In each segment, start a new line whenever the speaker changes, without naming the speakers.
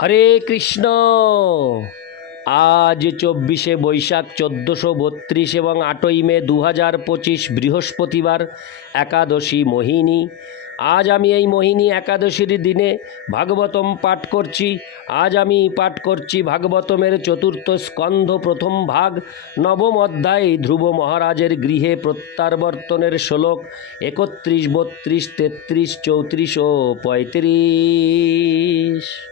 হরে কৃষ্ণ। আজ চব্বিশে বৈশাখ চোদ্দোশো বত্রিশ এবং আটই মে দু হাজার পঁচিশ বৃহস্পতিবার একাদশী মোহিনী। আজ আমি এই মোহিনী একাদশীর দিনে ভাগবতম পাঠ করছি। আজ আমি পাঠ করছি ভাগবতমের চতুর্থ স্কন্ধ প্রথম ভাগ। নবম অধ্যায় ধ্রুব মহারাজের গৃহে প্রত্যাবর্তনের শ্লোক। একত্রিশ, বত্রিশ, তেত্রিশ, চৌত্রিশ ও পঁয়ত্রিশ।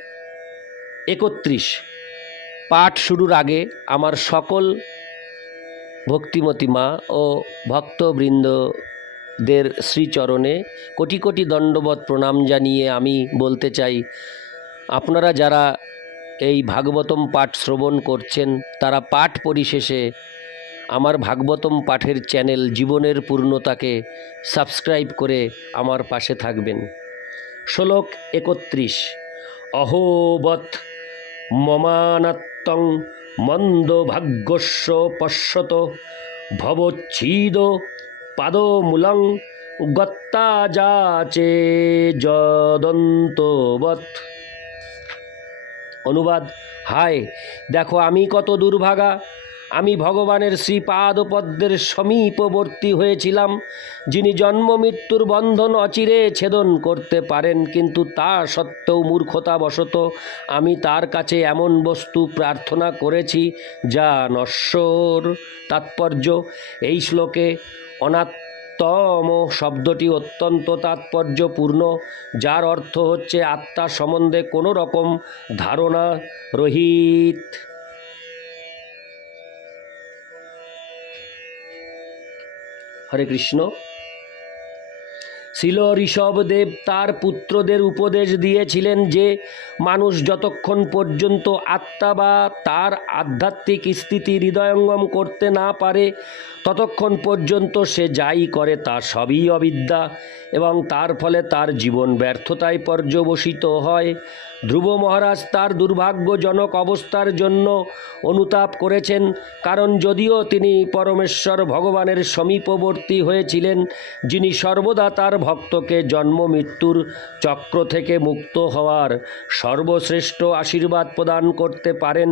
একত্রিশ। পাঠ শুরুর আগে আমার সকল ভক্তিমতী মা ও ভক্তবৃন্দদের শ্রীচরণে কোটি কোটি দণ্ডবত প্রণাম জানিয়ে আমি বলতে চাই, আপনারা যারা এই ভাগবতম পাঠ শ্রবণ করছেন, তারা পাঠ পরিশেষে আমার ভাগবতম পাঠের চ্যানেল জীবনের পূর্ণতাকে সাবস্ক্রাইব করে আমার পাশে থাকবেন। শ্লোক একত্রিশ। অহোবৎ মমানাত্তং মন্দভাগ্যস্য পশ্যত ভবচ্ছিদ পাদমূলং গত্তা যাচে যদন্তবৎ। অনুবাদ। হায়, দেখো আমি কত দুর্ভাগা। আমি ভগবানের শ্রীপাদপদ্মের সমীপবর্তী হয়েছিলাম, যিনি জন্ম মৃত্যুর বন্ধন অচিরে ছেদন করতে পারেন, কিন্তু তা সত্ত্বেও মূর্খতাবশত আমি তার কাছে এমন বস্তু প্রার্থনা করেছি, যা নশ্বর তাৎপর্য। এই শ্লোকে অনাত্তম শব্দটি অত্যন্ত তাৎপর্যপূর্ণ, যার অর্থ হচ্ছে আত্মা সম্বন্ধে কোনো রকম ধারণা রহিত। হরে কৃষ্ণ। শিল ঋষভদেব তার পুত্রদের উপদেশ দিয়েছিলেন যে, মানুষ যতক্ষণ পর্যন্ত আত্মা বা তার আধ্যাত্মিক স্থিতি হৃদয়ঙ্গম করতে না পারে, ততক্ষণ পর্যন্ত সে যাই করে তা সবই অবিদ্যা এবং তার ফলে তার জীবন ব্যর্থতায় পর্যবসিত হয়। ধ্রুব মহারাজ তার দুর্ভাগ্যজনক অবস্থার জন্য অনুতাপ করেছেন, কারণ যদিও তিনি পরমেশ্বর ভগবানের সমীপবর্তী হয়েছিলেন, যিনি সর্বদা তার ভক্তকে জন্ম মৃত্যুর চক্র থেকে মুক্ত হওয়ার সর্বশ্রেষ্ঠ আশীর্বাদ প্রদান করতে পারেন,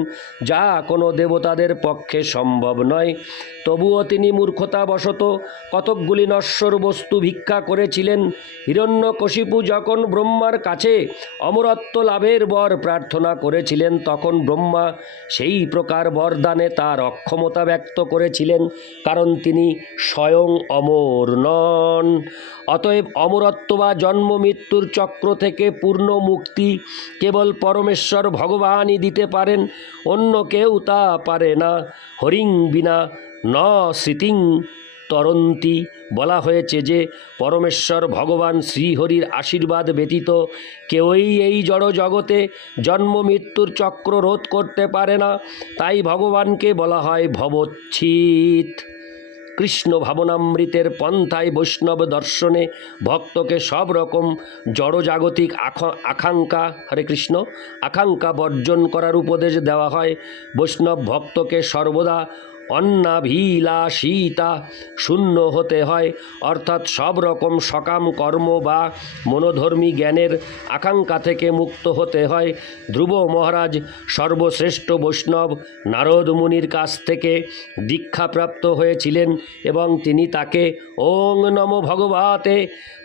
যা কোনো দেবতাদের পক্ষে সম্ভব নয়। তবুও তিনি মূর্খতাবশত কতকগুলি নশ্বর বস্তু ভিক্ষা করেছিলেন। হিরণ্যকশিপু যখন ব্রহ্মার কাছে অমরত্ব লাভের বর প্রার্থনা করেছিলেন, তখন ব্রহ্মা সেই প্রকার বরদানে তার অক্ষমতা ব্যক্ত করেছিলেন, কারণ তিনি স্বয়ং অমর নন। অতএব অমরত্ব বা জন্ম মৃত্যুর চক্র থেকে পূর্ণ মুক্তি কেবল পরমেশ্বর ভগবানই দিতে পারেন, অন্য কেউ তা পারে না। হরিং বিনা ন স্মৃতিং তরন্তি বলা হয়েছে যে, পরমেশ্বর ভগবান শ্রীহরির আশীর্বাদ ব্যতীত কেউই এই জড় জগতে জন্ম মৃত্যুর চক্র রোধ করতে পারে না। তাই ভগবানকে বলা হয় ভবচ্ছিত। কৃষ্ণ ভাবনামৃতের পন্থায় বৈষ্ণব দর্শনে ভক্তকে সব রকম জড়জাগতিক আকাঙ্ক্ষা, হরে কৃষ্ণ, আকাঙ্ক্ষা বর্জন করার উপদেশ দেওয়া হয়। বৈষ্ণব ভক্তকে সর্বদা অন্নাভিলাষিতা শূন্য হতে হয়, অর্থাৎ সব রকম সকাম কর্ম বা মনোধর্মী জ্ঞানের আকাঙ্ক্ষা থেকে মুক্ত হতে হয়। ধ্রুব মহারাজ সর্বশ্রেষ্ঠ বৈষ্ণব নারদ মুনির কাছ থেকে দীক্ষাপ্রাপ্ত হয়েছিলেন এবং তিনি তাকে ওং নম ভগবতে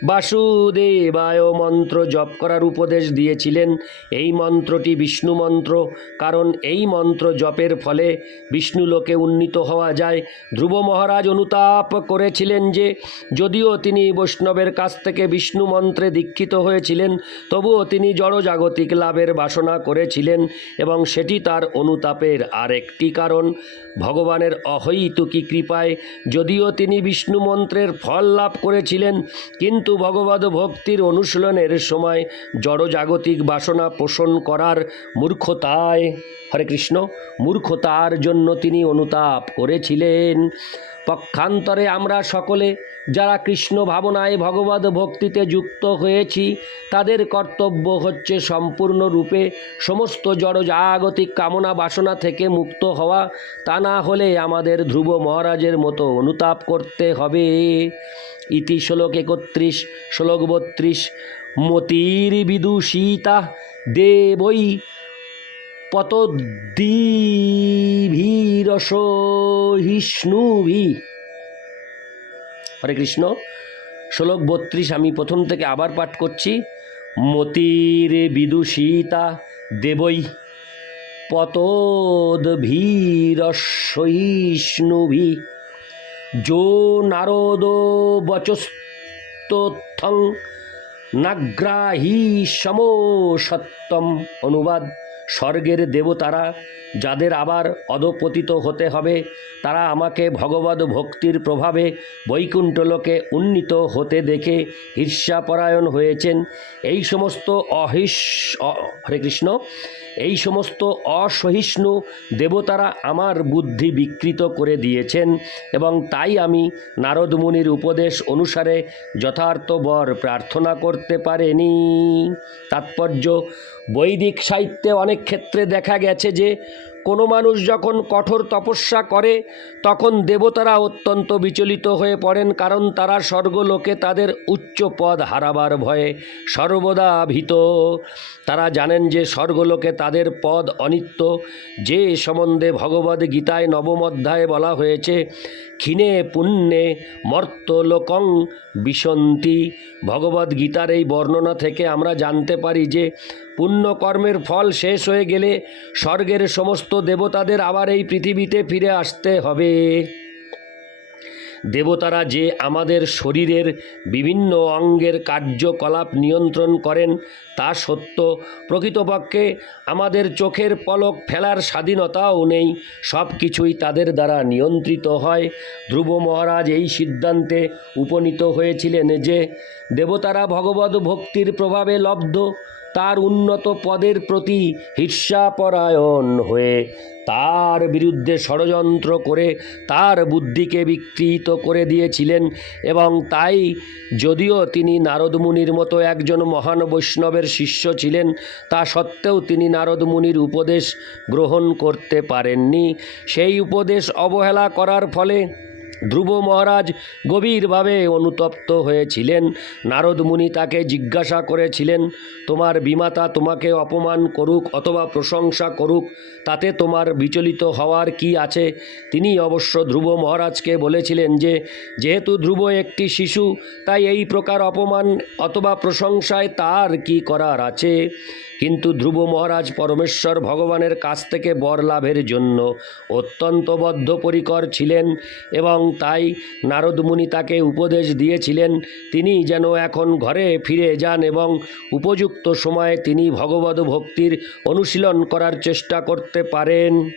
বাসুদেবায় মন্ত্র জপ করার উপদেশ দিয়েছিলেন। এই মন্ত্রটি বিষ্ণু মন্ত্র, কারণ এই মন্ত্র জপের ফলে বিষ্ণুলোকে উন্নীত উপনীত হওয়া যায়। ধ্রুব মহারাজ অনুতাপ করেছিলেন যে, যদিও তিনি বৈষ্ণবের কাছ থেকে বিষ্ণু মন্ত্রে দীক্ষিত হয়েছিলেন, তবুও তিনি জড়জাগতিক লাভের বাসনা করেছিলেন এবং সেটি তার অনুতাপের আরেকটি কারণ। ভগবানের অহৈতুকী কৃপায় যদিও তিনি বিষ্ণু মন্ত্রের ফল লাভ করেছিলেন, কিন্তু ভগবত ভক্তির অনুশীলনের সময় জড়জাগতিক বাসনা পোষণ করার মূর্খতায়, হরে কৃষ্ণ, মূর্খতার জন্য তিনি অনুতাপ করেছিলেন। পক্ষান্তরে আমরা সকলে যারা কৃষ্ণ ভাবনায় ভগবত ভক্তিতে যুক্ত হয়েছি, তাদের কর্তব্য হচ্ছে সম্পূর্ণরূপে সমস্ত জড়জাগতিক কামনা বাসনা থেকে মুক্ত হওয়া। তা না হলে আমাদের ধ্রুব মহারাজের মতো অনুতাপ করতে হবে। ইতি শ্লোক একত্রিশ, শ্লোক বত্রিশ, মতির বিদুষিতা দেবই পতদ্দিভীরসহিষ্ণুভি হরে কৃষ্ণ। শ্লোক বত্রিশ, আমি প্রথম থেকে আবার পাঠ করছি। মতির বিদুষিতা দেবই পতদ্ভীরসহিষ্ণুভি যো নারদ বচস্তথং নাগ্রাহী সমো সত্যম অনুবাদ। স্বর্গের দেবতারা, যাদের আবার অধপতিত হতে হবে, তারা আমাকে ভগবত ভক্তির প্রভাবে বৈকুণ্ঠলোকে উন্নীত হতে দেখে ঈর্ষাপরায়ণ হয়েছেন। এই সমস্ত অহিস হরে কৃষ্ণ এই সমস্ত অসহিষ্ণু দেবতারা আমার বুদ্ধি বিকৃত করে দিয়েছেন এবং তাই আমি নারদ মুনির উপদেশ অনুসারে যথার্থ বর প্রার্থনা করতে পারেনি। তাৎপর্য বৈদিক সাহিত্যে অনেক ক্ষেত্রে দেখা গেছে যে কোনো মানুষ যখন কঠোর তপস্যা করে, তখন দেবতারা অত্যন্ত বিচলিত হয়ে পড়েন কারণ তারা স্বর্গলোকে তাদের উচ্চ পদ হারাবার ভয়ে সর্বদা ভীত। তারা জানেন যে স্বর্গলোকে তাদের পদ অনিত্য। যে সম্বন্ধে ভগবদ গীতায় নবম অধ্যায়ে বলা হয়েছে, ক্ষীণে পুণ্যে মর্তলোকং বিসন্তি ভগবদ গীতার এই বর্ণনা থেকে আমরা জানতে পারি যে পুণ্যকর্মের ফল শেষ হয়ে গেলে স্বর্গের সমস্ত দেবতাদের আবার এই পৃথিবীতে ফিরে আসতে হবে। দেবতারা যে আমাদের শরীরের বিভিন্ন অঙ্গের কার্যকলাপ নিয়ন্ত্রণ করেন, তা সত্য। প্রকৃতপক্ষে আমাদের চোখের পলক ফেলার স্বাধীনতাও নেই সব কিছুই তাদের দ্বারা নিয়ন্ত্রিত হয়। ধ্রুব মহারাজ এই সিদ্ধান্তে উপনীত হয়েছিলেন যে, দেবতারা ভগবত ভক্তির প্রভাবে লব্ধ। তার উন্নত পদের প্রতি ঈর্ষাপরায়ণ হয়ে তার বিরুদ্ধে ষড়যন্ত্র করে তার বুদ্ধিকে বিকৃত করে দিয়েছিলেন এবং তাই যদিও তিনি নারদ মুনির মতো একজন মহান বৈষ্ণবের শিষ্য ছিলেন, তা সত্ত্বেও তিনি নারদ মুনির উপদেশ গ্রহণ করতে পারেননি। সেই উপদেশ অবহেলা করার ফলে ধ্রুব মহারাজ গভীরভাবে অনুতপ্ত হয়েছিলেন। নারদ মুনি তাকে জিজ্ঞাসা করেছিলেন, তোমার বিমাতা তোমাকে অপমান করুক অথবা প্রশংসা করুক, তাতে তোমার বিচলিত হওয়ার কি আছে? তিনি অবশ্য ধ্রুব মহারাজকে বলেছিলেন যে, যেহেতু ধ্রুব একটি শিশু, তাই এই প্রকার অপমান অথবা প্রশংসায় তার কি করার আছে? কিন্তু ধ্রুব মহারাজ পরমেশ্বর ভগবানের কাছ থেকে বর লাভের জন্য অত্যন্ত বদ্ধপরিকর ছিলেন এবং তাই নারদমুনি তাকে উপদেশ দিয়েছিলেন, তিনি যেন এখন ঘরে ফিরে যান এবং উপযুক্ত সময়ে তিনি ভগবত ভক্তির অনুশীলন করার চেষ্টা করতে পারেন।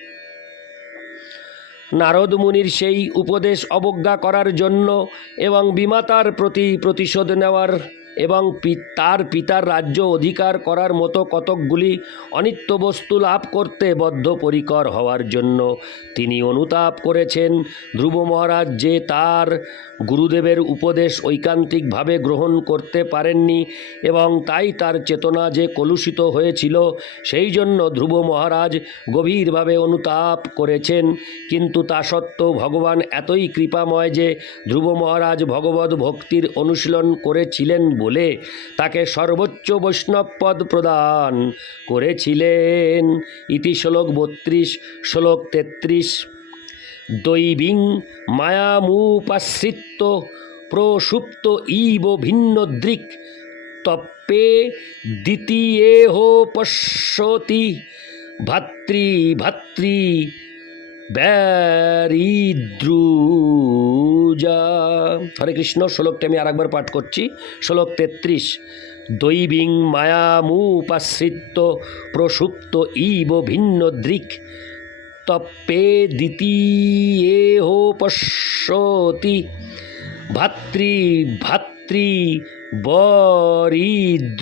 নারদ মুনির সেই উপদেশ অবজ্ঞা করার জন্য এবং বিমাতার প্রতি প্রতিশোধ নেওয়ার এবং তার পিতার রাজ্য অধিকার করার মতো কতকগুলি অনিত্য বস্তু লাভ করতে বদ্ধপরিকর হওয়ার জন্য তিনি অনুতাপ করেছেন। ধ্রুব মহারাজ যে তার গুরুদেবের উপদেশ ঐকান্তিকভাবে গ্রহণ করতে পারেননি এবং তাই তার চেতনা যে কলুষিত হয়েছিল, সেই জন্য ধ্রুব মহারাজ গভীরভাবে অনুতাপ করেছেন। কিন্তু তা সত্ত্বেও ভগবান এতই কৃপাময় যে ধ্রুব মহারাজ ভগবত ভক্তির অনুশীলন করেছিলেন বলে তাকে সর্বোচ্চ বৈষ্ণব পদ প্রদান করেছিলেন। ইতি শ্লোক বত্রিশ, শ্লোক তেত্রিশ। দৈবিং মায়ামুপাশ্রিত্য প্রসুপ্ত ইব ভিন্ন দৃক তপ্পে দ্বিতীয়েহ পশ্যতি ভাতৃ ভাতৃ ব্যারিদ্রুজা হরে কৃষ্ণ, শ্লোকটা আমি আরেকবার পাঠ করছি। শ্লোক তেত্রিশ, দৈবিং মায়ামুপাশ্রিত প্রসুপ্ত ইব ভিন্ন দৃক তপ্পে দ্বিতীয়েহ পশ্যতি, ভাতৃ ভাতৃ বরিদ্রুজা।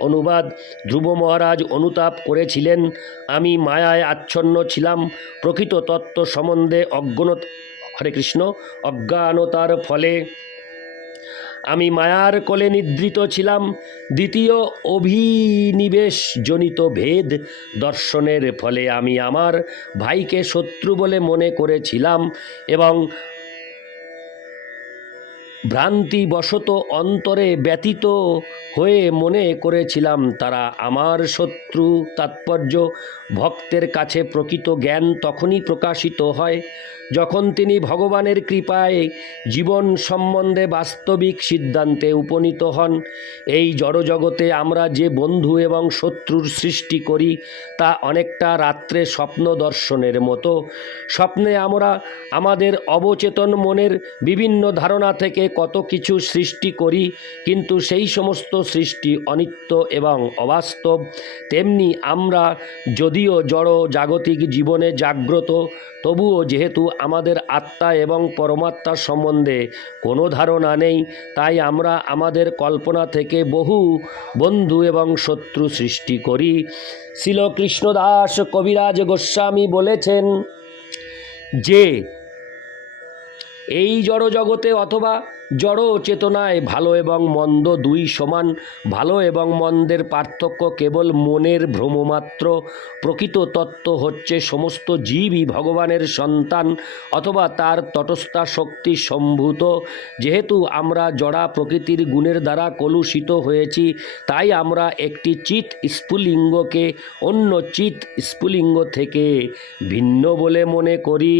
অনুবাদ, ধ্রুব মহারাজ অনুতাপ করেছিলেন, আমি মায়ায় আচ্ছন্ন ছিলাম, প্রকৃত তত্ত্ব সম্বন্ধে অজ্ঞনত, হরে কৃষ্ণ, অজ্ঞানতার ফলে। আমি মায়ার কোলে নিদ্রিত ছিলাম, দ্বিতীয় অভিনিবেশ জনিত ভেদ দর্শনের ফলে আমি আমার ভাইকে শত্রু বলে মনে করেছিলাম এবং ভ্রান্তিবশত অন্তরে ব্যতীত হয়ে মনে করেছিলাম, তারা আমার শত্রু তাৎপর্য, ভক্তের কাছে প্রকৃত জ্ঞান তখনই প্রকাশিত হয় যখন তিনি ভগবানের কৃপায় জীবন সম্বন্ধে বাস্তবিক সিদ্ধান্তে উপনীত হন, এই জড়জগতে আমরা যে বন্ধু এবং শত্রুর সৃষ্টি করি, তা অনেকটা রাত্রে স্বপ্ন দর্শনের মতো। স্বপ্নে আমরা আমাদের অবচেতন মনের বিভিন্ন ধারণা থেকে কত কিছু সৃষ্টি করি, কিন্তু সেই সমস্ত সৃষ্টি অনিত্য এবং অবাস্তব। তেমনি আমরা যদিও জড় জাগতিক জীবনে জাগ্রত, তবুও যেহেতু আমাদের আত্মা এবং পরমাত্মা সম্বন্ধে কোনো ধারণা নেই, তাই আমরা আমাদের কল্পনা থেকে বহু বন্ধু এবং শত্রু সৃষ্টি করি। শিল কৃষ্ণদাস কবিরাজ গোস্বামী বলেছেন যে এই জড় জগতে অথবা জড় চেতনায় ভালো এবং মন্দ দুই সমান, ভালো এবং মন্দের পার্থক্য কেবল মনের ভ্রমমাত্র প্রকৃত তত্ত্ব হচ্ছে সমস্ত জীবই ভগবানের সন্তান অথবা তার তটস্থা শক্তি সম্ভূত। যেহেতু আমরা জড়া প্রকৃতির গুণের দ্বারা কলুষিত হয়েছি, তাই আমরা একটি চিত স্ফুলিঙ্গকে অন্য চিত স্ফুলিঙ্গ থেকে ভিন্ন বলে মনে করি।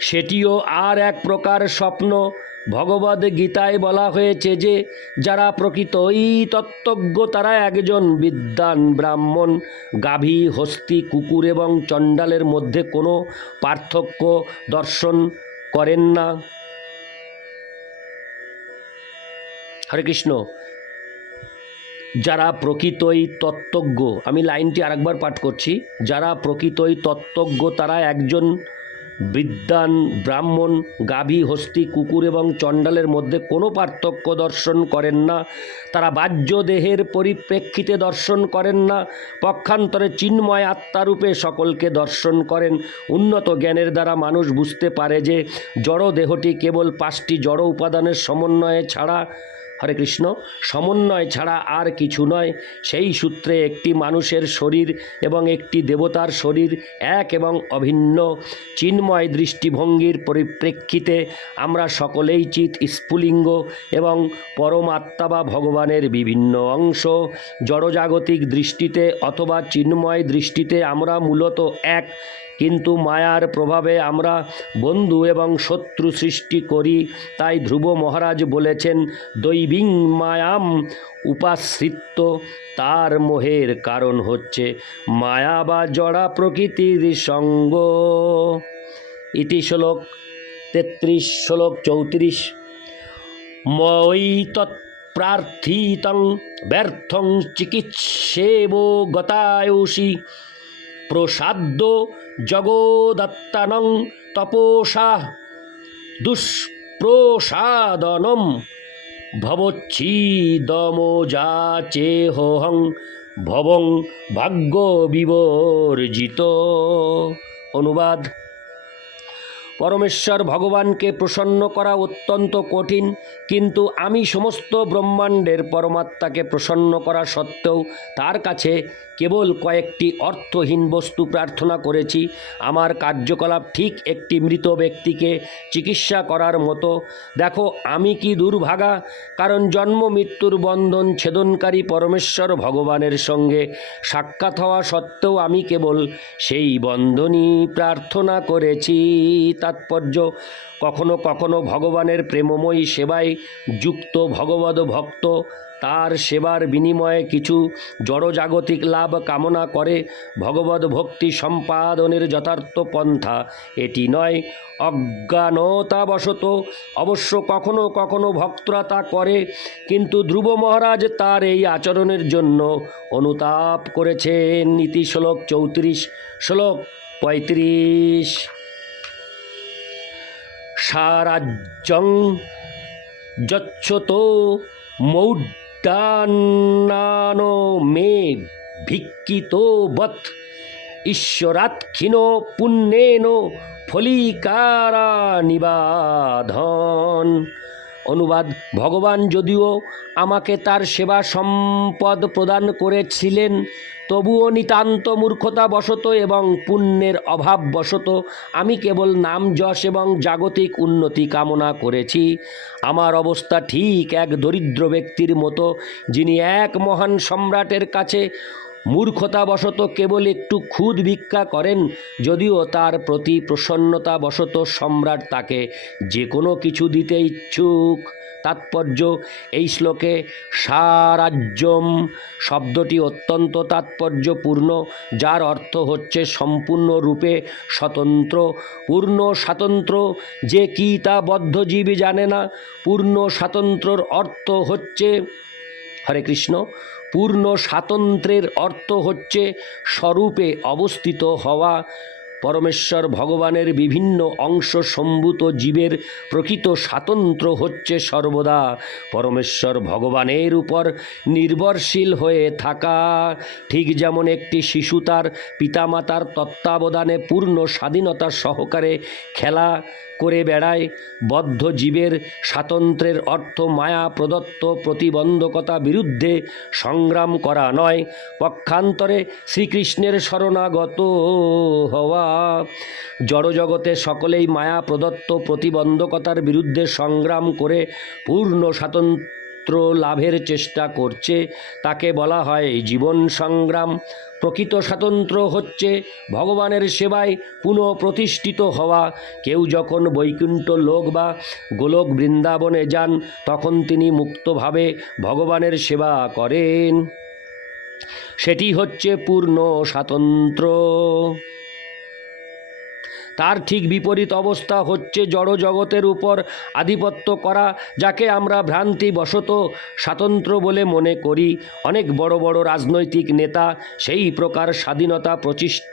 সেটিও আর এক প্রকার স্বপ্ন। ভগবদ গীতায় বলা হয়েছে যে, যারা প্রকৃতই তত্ত্বজ্ঞ, তারা একজন বিদ্বান ব্রাহ্মণ। গাভী, হস্তি, কুকুর এবং চণ্ডালের মধ্যে কোনো পার্থক্য দর্শন করেন না। হরে কৃষ্ণ। যারা প্রকৃতই তত্ত্বজ্ঞ, আমি লাইনটি আরেকবার পাঠ করছি। যারা প্রকৃতই তত্ত্বজ্ঞ, তারা একজন বিদ্বান, ব্রাহ্মণ, গাভী, হস্তি, কুকুর এবং চণ্ডালের মধ্যে কোনো পার্থক্য দর্শন করেন না। তারা বাহ্য দেহের পরিপ্রেক্ষিতে দর্শন করেন না। পক্ষান্তরে চিন্ময় আত্মারূপে সকলকে দর্শন করেন। উন্নত জ্ঞানের দ্বারা মানুষ বুঝতে পারে যে জড় দেহটি কেবল পাঁচটি জড় উপাদানের সমন্বয়ে ছাড়া হরে কৃষ্ণ, সমন্বয় ছাড়া আর কিছু নয়। সেই সূত্রে একটি মানুষের শরীর এবং একটি দেবতার শরীর এক এবং অভিন্ন। চিন্ময় দৃষ্টিভঙ্গির পরিপ্রেক্ষিতে আমরা সকলেই চিত স্ফুলিঙ্গ এবং পরমাত্মা বা ভগবানের বিভিন্ন অংশ। জড়জাগতিক দৃষ্টিতে অথবা চিন্ময় দৃষ্টিতে আমরা মূলত এক। কিন্তু মায়ার প্রভাবে আমরা বন্ধু এবং শত্রু সৃষ্টি করি, তাই ধ্রুব মহারাজ বলেছেন, দৈবিং মায়াম উপাশ্রিত তার মোহের কারণ হচ্ছে মায়া বা জড়া প্রকৃতির সঙ্গ। ইতি শ্লোক তেত্রিশ, শ্লোক চৌত্রিশ। মই তৎপ্রার্থিতং ব্যর্থং চিকিৎসেব গতায়ুষি প্রসাদ্য জগদত্তানং তপসা দুষ্প্রসাদনম ভবচ্ছিদমোজাচেহং ভবং ভাগ্য বিবর্জিত অনুবাদ পরমেশ্বর ভগবানকে প্রসন্ন করা অত্যন্ত কঠিন, কিন্তু আমি সমস্ত ব্রহ্মাণ্ডের পরমাত্মাকে প্রসন্ন করা সত্ত্বেও তার কাছে কেবল কয়েকটি অর্থহীন বস্তু প্রার্থনা করেছি। আমার কার্যকলাপ ঠিক একটি মৃত ব্যক্তিকে চিকিৎসা করার মতো। দেখো, আমি কি দুর্ভাগা? কারণ জন্ম, মৃত্যুর বন্ধন ছেদনকারী পরমেশ্বর ভগবানের সঙ্গে সাক্ষাৎ হওয়া সত্ত্বেও আমি কেবল সেই বন্ধনই প্রার্থনা করেছি। তা তাৎপর্য। কখনো কখনো ভগবানের প্রেমময়ী সেবায় যুক্ত ভগবদ ভক্ত। তার সেবার বিনিময়ে কিছু জড়জাগতিক লাভ কামনা করে ভগবদ ভক্তি সম্পাদনের যথার্থ পন্থা। এটি নয়, অজ্ঞানতাবশত। অবশ্য কখনো কখনো ভক্তরা তা করে, কিন্তু ধ্রুব মহারাজ তার এই আচরণের জন্য অনুতাপ করেছেন। নীতি শ্লোক চৌত্রিশ, শ্লোক পঁয়ত্রিশ। সারাজ্যং যচ্ছত মৌডানো মে ভিক্ষিত বৎ ঈশ্বরাৎক্ষীণ পুণ্যেন ফলিকারা নিবাধন অনুবাদ, ভগবান যদিও আমাকে তার সেবা সম্পদ প্রদান করেছিলেন, তবুও নিতান্ত মূর্খতা মূর্খতাবশত এবং পুণ্যের অভাব অভাববশত আমি কেবল নাম যশ এবং জাগতিক উন্নতি কামনা করেছি। আমার অবস্থা ঠিক এক দরিদ্র ব্যক্তির মতো, যিনি এক মহান সম্রাটের কাছে মূর্খতাবশত কেবল একটু খুদ ভিক্ষা করেন, যদিও তার প্রতি প্রসন্নতাবশত সম্রাট তাকে যে কোনো কিছু দিতে ইচ্ছুক। তাৎপর্য, এই শ্লোকে সারাজ্যম শব্দটি অত্যন্ত তাৎপর্যপূর্ণ, যার অর্থ হচ্ছে সম্পূর্ণরূপে স্বতন্ত্র, পূর্ণ স্বাতন্ত্র। যে কি তা বদ্ধজীবী জানে না, পূর্ণ স্বাতন্ত্রর অর্থ হচ্ছে, হরে কৃষ্ণ পূর্ণ স্বাতন্ত্র্যের অর্থ হচ্ছে স্বরূপে অবস্থিত হওয়া পরমেশ্বর ভগবানের বিভিন্ন অংশ সম্ভূত জীবের প্রকৃত স্বাতন্ত্র্য হচ্ছে সর্বদা। পরমেশ্বর ভগবানের উপর নির্ভরশীল হয়ে থাকা। ঠিক যেমন একটি শিশু তার পিতামাতার তত্ত্বাবধানে পূর্ণ স্বাধীনতা সহকারে খেলা করে বেড়ায়, বদ্ধ জীবের স্বাতন্ত্রের অর্থ মায়া, প্রদত্ত প্রতিবন্ধকতা বিরুদ্ধে সংগ্রাম করা নয়। পক্ষান্তরে শ্রীকৃষ্ণের শরণাগত হওয়া জড়জগতে সকলেই মায়া প্রদত্ত প্রতিবন্ধকতার বিরুদ্ধে সংগ্রাম করে পূর্ণ স্বাতন্ত্র লাভের চেষ্টা করছে। তাকে বলা হয় জীবন সংগ্রাম। প্রকৃত স্বাতন্ত্র্য হচ্ছে ভগবানের সেবায় পুনঃ প্রতিষ্ঠিত হওয়া। কেউ যখন বৈকুণ্ঠ লোক বা গোলক বৃন্দাবনে যান, তখন তিনি মুক্তভাবে ভগবানের সেবা করেন। সেটি হচ্ছে পূর্ণ স্বাতন্ত্র্য তার ঠিক বিপরীত অবস্থা হচ্ছে জড় জগতের উপর আধিপত্য করা, যাকে আমরা ভ্রান্তি ভ্রান্তিবশত স্বাতন্ত্র বলে মনে করি। অনেক বড় বড় রাজনৈতিক নেতা সেই প্রকার স্বাধীনতা প্রতিষ্ঠা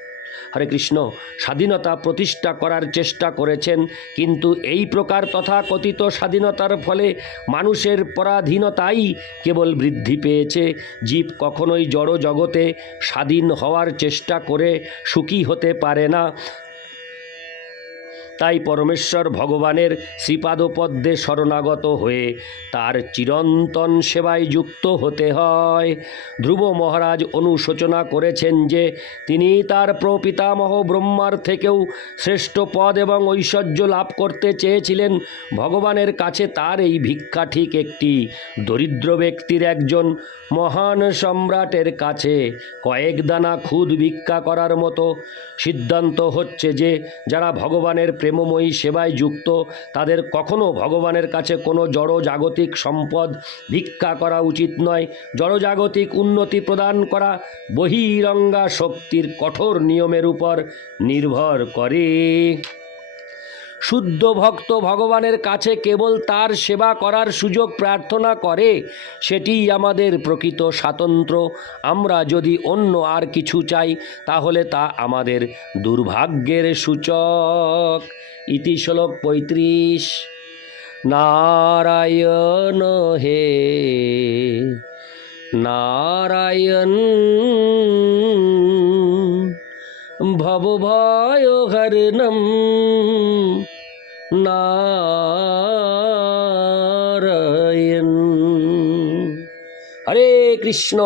হরে কৃষ্ণ, স্বাধীনতা প্রতিষ্ঠা করার চেষ্টা করেছেন, কিন্তু এই প্রকার তথাকথিত স্বাধীনতার ফলে মানুষের পরাধীনতাই কেবল বৃদ্ধি পেয়েছে। জীব কখনোই জড় জগতে স্বাধীন হওয়ার চেষ্টা করে সুখী হতে পারে না। তাই পরমেশ্বর ভগবানের শ্রীপাদপদ্মে শরণাগত হয়ে তার চিরন্তন সেবায় যুক্ত হতে হয়। ধ্রুব মহারাজ অনুশোচনা করেছেন যে, তিনি তার প্রপিতামহ ব্রহ্মার থেকেও শ্রেষ্ঠ পদ এবং ঐশ্বর্য লাভ করতে চেয়েছিলেন। ভগবানের কাছে তার এই ভিক্ষা ঠিক একটি দরিদ্র ব্যক্তির একজন মহান সম্রাটের কাছে কয়েক দানা খুদ ভিক্ষা করার মতো সিদ্ধান্ত হচ্ছে যে, যারা ভগবানের প্রেমময়ী সেবায় যুক্ত, তাদের কখনো ভগবানের কাছে কোনো জড়জাগতিক সম্পদ ভিক্ষা করা উচিত নয়। জড়জাগতিক উন্নতি প্রদান করা বহিরঙ্গা শক্তির কঠোর নিয়মের উপর নির্ভর করে। শুদ্ধ ভক্ত ভগবানের কাছে কেবল তার সেবা করার সুযোগ প্রার্থনা করে সেটিই আমাদের প্রকৃত স্বাতন্ত্র্য আমরা যদি অন্য আর কিছু চাই, তাহলে তা আমাদের দুর্ভাগ্যের সূচক। ইতি শ্লোক পঁয়ত্রিশ। নারায়ণ হে, নারায়ণ ভবভয় হরণম নারায়ণ। হরে কৃষ্ণ।